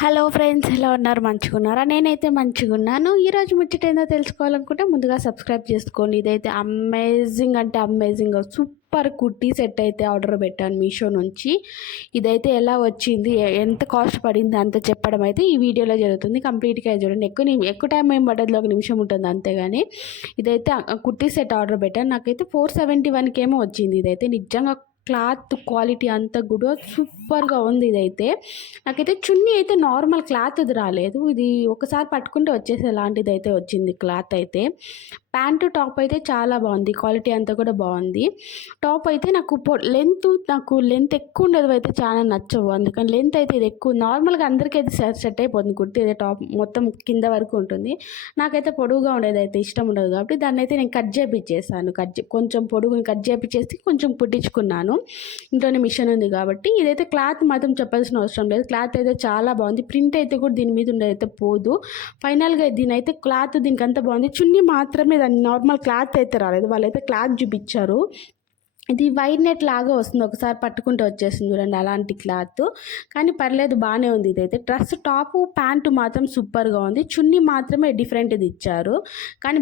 Hello friends, ఎలా ఉన్నారు? మంచిగున్నారా? నేనైతే మంచిగున్నాను. ఈరోజు ముచ్చట ఏందో తెలుసుకోవాలనుకుంటే ముందుగా సబ్స్క్రైబ్ చేసుకోండి. ఇదైతే అమేజింగ్ అంటే అమేజింగ్ సూపర్ కుర్తీ సెట్ అయితే ఆర్డర్ పెట్టాను మీషో నుంచి. ఇదైతే ఎలా వచ్చింది, ఎంత కాస్ట్ పడింది అంత చెప్పడం అయితే ఈ వీడియోలో జరుగుతుంది. కంప్లీట్గా చూడండి. ఎక్కువ టైం ఏం పడదు, ఒక నిమిషం ఉంటుంది అంతేగాని. ఇదైతే కుర్తీ సెట్ ఆర్డర్ పెట్టాను. నాకైతే 471 ఏమో వచ్చింది. ఇదైతే నిజంగా క్లాత్ క్వాలిటీ అంతా కూడా సూపర్గా ఉంది. ఇదైతే నాకైతే చున్నీ అయితే నార్మల్ క్లాత్ అది రాలేదు. ఇది ఒకసారి పట్టుకుంటే వచ్చేసేలాంటిది అయితే వచ్చింది క్లాత్ అయితే. ప్యాంటు టాప్ అయితే చాలా బాగుంది, క్వాలిటీ అంతా కూడా బాగుంది. టాప్ అయితే నాకు లెంత్ ఎక్కువ ఉండదు అయితే చాలా నచ్చవు, అందుకని లెంత్ అయితే ఇది ఎక్కువ. నార్మల్గా అందరికీ అయితే సెట్ అయిపోతుంది కుర్తీ అయితే. టాప్ మొత్తం కింద వరకు ఉంటుంది. నాకైతే పొడుగుగా ఉండేది అయితే ఇష్టం ఉండదు కాబట్టి దాన్ని అయితే నేను కట్ చేపించేసాను. కొంచెం పొడుగుని కట్ చేపించేసి కొంచెం పుట్టించుకున్నాను. ఇంట్లోనే మిషన్ ఉంది కాబట్టి. ఇదైతే క్లాత్ మాత్రం చెప్పాల్సిన అవసరం లేదు, క్లాత్ అయితే చాలా బాగుంది. ప్రింట్ అయితే కూడా దీని మీద ఉండేది అయితే పోదు. ఫైనల్గా దీని అయితే క్లాత్ దీనికి అంతా బాగుంది. చున్నీ మాత్రమే, దాన్ని నార్మల్ క్లాత్ అయితే రాలేదు, వాళ్ళైతే క్లాత్ చూపించారు. ఇది వైర్ నెట్ లాగా వస్తుంది, ఒకసారి పట్టుకుంటే వచ్చేసింది చూడండి అలాంటి క్లాత్. కానీ పర్లేదు, బాగానే ఉంది. ఇదైతే డ్రెస్ టాపు ప్యాంటు మాత్రం సూపర్గా ఉంది. చున్నీ మాత్రమే డిఫరెంట్ది ఇచ్చారు కానీ